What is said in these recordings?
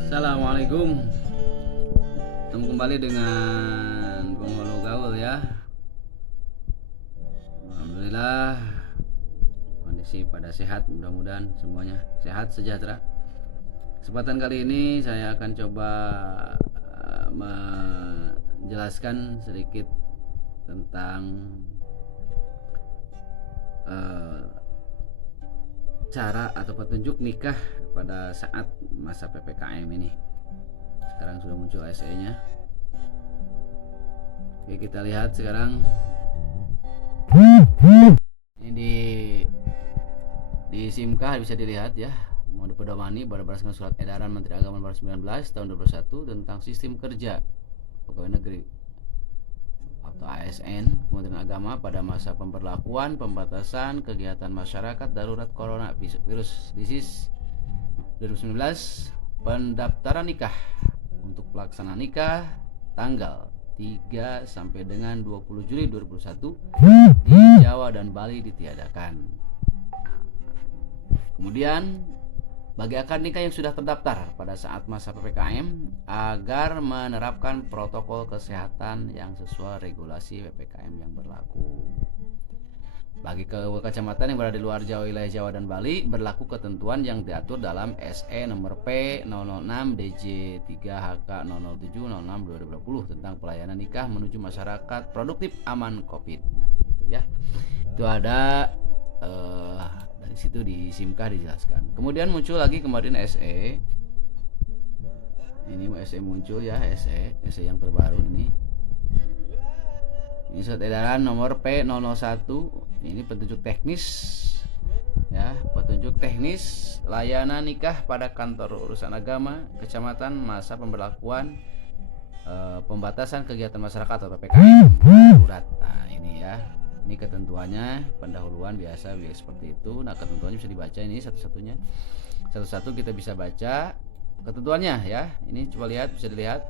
Assalamualaikum. Ketemu kembali dengan penghulu gaul ya. Alhamdulillah kondisi pada sehat, mudah-mudahan semuanya sehat sejahtera. Kesempatan kali ini saya akan coba menjelaskan sedikit tentang cara atau petunjuk nikah pada saat masa PPKM ini. Sekarang sudah muncul SE-nya. Oke, kita lihat sekarang. Ini di SIMKah bisa dilihat ya, mode pedomani berdasarkan surat edaran Menteri Agama nomor 19 tahun 2021 tentang sistem kerja pegawai negeri atau ASN Kementerian Agama pada masa pemberlakuan pembatasan kegiatan masyarakat darurat corona virus disease 2019. Pendaftaran nikah untuk pelaksanaan nikah tanggal 3 sampai dengan 20 Juli 2021 di Jawa dan Bali ditiadakan. Kemudian bagi akad nikah yang sudah terdaftar pada saat masa PPKM agar menerapkan protokol kesehatan yang sesuai regulasi PPKM yang berlaku. Bagi kecamatan yang berada di luar Jawa, wilayah Jawa dan Bali, berlaku ketentuan yang diatur dalam SE nomor P006 DJ 3 HK 007 06 2020 tentang pelayanan nikah menuju masyarakat produktif aman COVID. Nah, itu ya. Itu ada dari situ di SIMKah dijelaskan. Kemudian muncul lagi kemarin SE. Ini SE muncul ya, SE yang terbaru ini. Ini surat edaran nomor P001. Ini petunjuk teknis ya, petunjuk teknis layanan nikah pada kantor urusan agama kecamatan masa pemberlakuan pembatasan kegiatan masyarakat atau PPKM darurat. Nah, ini ya. Ini ketentuannya, pendahuluan biasa seperti itu. Nah, ketentuannya bisa dibaca ini satu-satunya. Satu-satu kita bisa baca ketentuannya ya. Ini coba lihat, bisa dilihat.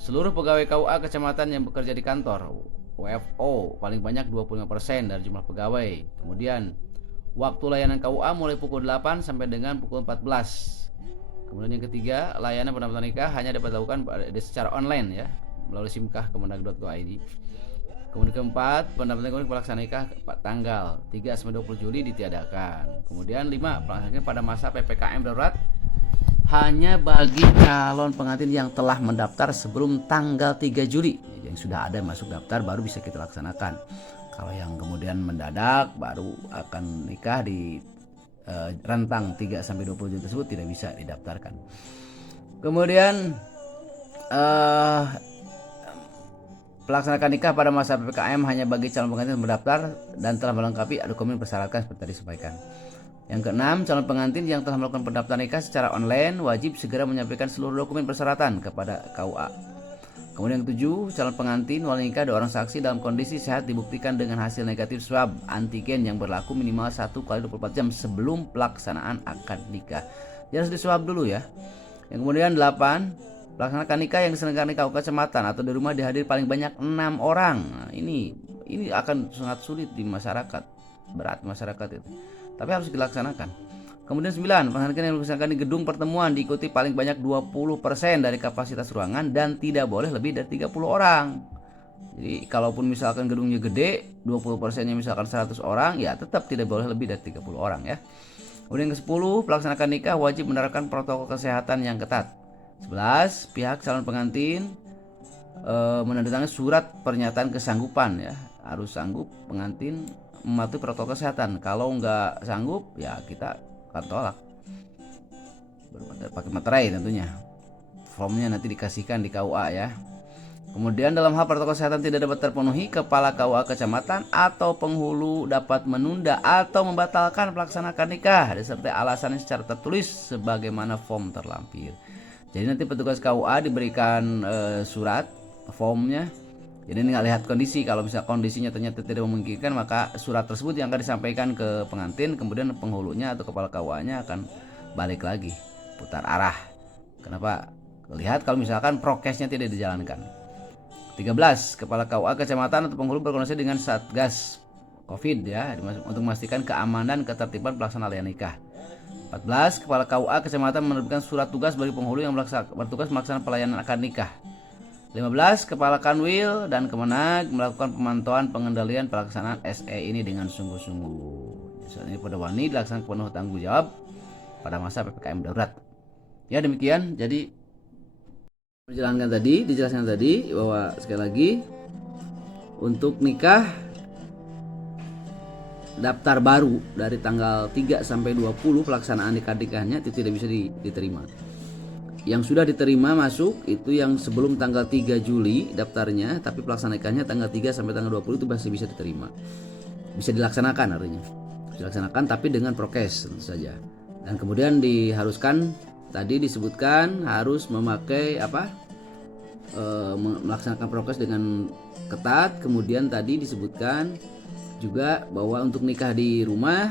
Seluruh pegawai KUA kecamatan yang bekerja di kantor WFO paling banyak 25% dari jumlah pegawai. Kemudian waktu layanan KUA mulai pukul 8 sampai dengan pukul 14. Kemudian yang ketiga, layanan pendaftaran nikah hanya dapat dilakukan secara online ya, melalui SIMKah kemendag.go.id. Kemudian keempat, pendaftaran pelaksanaan nikah tanggal 3 sampai 20 Juli ditiadakan. Kemudian 5, pelaksanaan pada masa PPKM darurat hanya bagi calon pengantin yang telah mendaftar sebelum tanggal 3 Juli. Yang sudah ada masuk daftar baru bisa kita laksanakan. Kalau yang kemudian mendadak baru akan nikah di rentang 3 sampai 20 Juli tersebut tidak bisa didaftarkan. Kemudian pelaksanakan nikah pada masa PPKM hanya bagi calon pengantin yang mendaftar dan telah melengkapi dokumen persyaratan seperti tadi disampaikan. Yang keenam, calon pengantin yang telah melakukan pendaftaran nikah secara online wajib segera menyampaikan seluruh dokumen persyaratan kepada KUA. Kemudian yang ketujuh, calon pengantin wali nikah ada orang saksi dalam kondisi sehat dibuktikan dengan hasil negatif swab antigen yang berlaku minimal 1x24 jam sebelum pelaksanaan akad nikah. Jadi harus diswab dulu ya. Yang kemudian 8, pelaksanakan nikah yang diselenggarakan di KUA kecamatan atau di rumah dihadiri paling banyak 6 orang. Nah, ini akan sangat sulit di masyarakat, berat masyarakat itu. Tapi harus dilaksanakan. Kemudian 9, pelaksanakan yang dilaksanakan di gedung pertemuan diikuti paling banyak 20% dari kapasitas ruangan dan tidak boleh lebih dari 30 orang. Jadi kalaupun misalkan gedungnya gede, 20%-nya misalkan 100 orang, ya tetap tidak boleh lebih dari 30 orang ya. Kemudian yang ke-10, pelaksanakan nikah wajib menerapkan protokol kesehatan yang ketat. 11, pihak calon pengantin menandatangani surat pernyataan kesanggupan ya, harus sanggup pengantin mematuhi protokol kesehatan. Kalau nggak sanggup ya kita akan tolak, pakai materai tentunya. Formnya nanti dikasihkan di KUA ya. Kemudian dalam hal protokol kesehatan tidak dapat terpenuhi, kepala KUA kecamatan atau penghulu dapat menunda atau membatalkan pelaksanaan nikah disertai alasannya secara tertulis sebagaimana form terlampir. Jadi nanti petugas KUA diberikan surat formnya. Jadi ini nggak lihat kondisi. Kalau misalnya kondisinya ternyata tidak memungkinkan, maka surat tersebut yang akan disampaikan ke pengantin, kemudian penghulunya atau kepala KUA-nya akan balik lagi, putar arah. Kenapa? Lihat kalau misalkan prokesnya tidak dijalankan. 13, kepala KUA kecamatan atau penghulu berkoordinasi dengan Satgas COVID ya, untuk memastikan keamanan ketertiban pelaksanaan layanan nikah. 14. Kepala KUA kecamatan menerbitkan surat tugas bagi penghulu yang bertugas melaksanakan pelayanan akad nikah. 15. Kepala Kanwil dan Kemenag melakukan pemantauan pengendalian pelaksanaan SE ini dengan sungguh-sungguh. Saat ini pada wani dilaksanakan penuh tanggung jawab pada masa PPKM darurat. Ya, demikian. Jadi dijelaskan tadi bahwa sekali lagi untuk nikah daftar baru dari tanggal 3 sampai 20 pelaksanaan nikahnya itu tidak bisa diterima. Yang sudah diterima masuk itu yang sebelum tanggal 3 Juli daftarnya, tapi pelaksanaannya tanggal 3 sampai tanggal 20 itu masih bisa diterima. Bisa dilaksanakan artinya. Dilaksanakan tapi dengan prokes tentu saja. Dan kemudian diharuskan tadi disebutkan harus memakai melaksanakan prokes dengan ketat. Kemudian tadi disebutkan juga bahwa untuk nikah di rumah,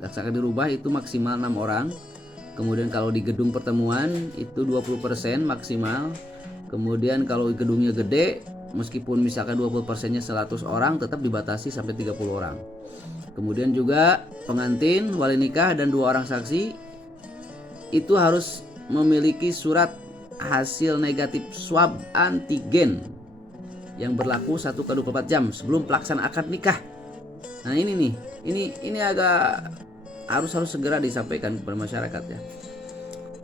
laksanakan di rumah itu maksimal 6 orang. Kemudian kalau di gedung pertemuan itu 20% maksimal. Kemudian kalau gedungnya gede, meskipun misalkan 20%-nya 100 orang, tetap dibatasi sampai 30 orang. Kemudian juga pengantin, wali nikah, dan 2 orang saksi itu harus memiliki surat hasil negatif swab antigen yang berlaku 1x24 jam sebelum pelaksanaan akad nikah. Nah ini nih, ini agak harus segera disampaikan kepada masyarakat ya.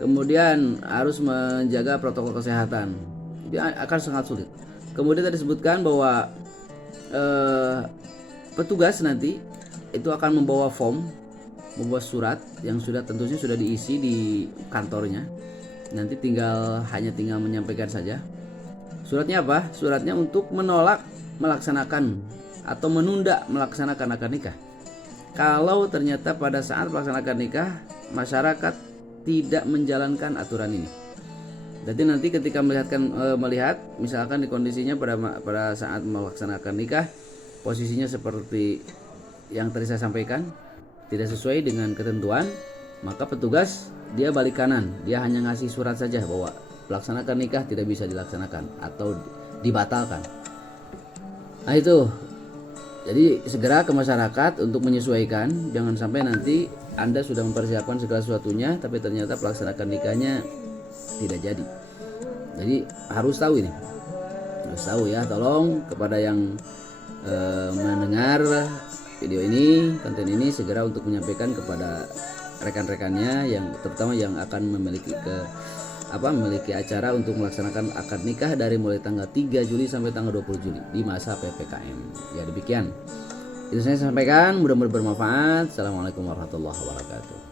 Kemudian harus menjaga protokol kesehatan. Ini akan sangat sulit. Kemudian tadi disebutkan bahwa petugas nanti itu akan membawa membawa surat yang tentunya sudah diisi di kantornya. Nanti hanya tinggal menyampaikan saja. Suratnya apa? Suratnya untuk menolak melaksanakan atau menunda melaksanakan akad nikah. Kalau ternyata pada saat pelaksanaan akad nikah masyarakat tidak menjalankan aturan ini. Jadi nanti ketika melihat misalkan di kondisinya pada saat melaksanakan nikah posisinya seperti yang tadi saya sampaikan tidak sesuai dengan ketentuan, maka petugas dia balik kanan, dia hanya ngasih surat saja bahwa pelaksanaan nikah tidak bisa dilaksanakan atau dibatalkan. Nah itu. Jadi segera ke masyarakat untuk menyesuaikan, jangan sampai nanti Anda sudah mempersiapkan segala sesuatunya tapi ternyata pelaksanaan nikahnya tidak jadi. Jadi harus tahu ini. Harus tahu ya, tolong kepada yang mendengar video ini, konten ini segera untuk menyampaikan kepada rekan-rekannya yang terutama yang akan memiliki acara untuk melaksanakan akad nikah dari mulai tanggal 3 Juli sampai tanggal 20 Juli di masa PPKM. Ya demikian. Itu saya sampaikan, mudah-mudahan bermanfaat. Assalamualaikum warahmatullahi wabarakatuh.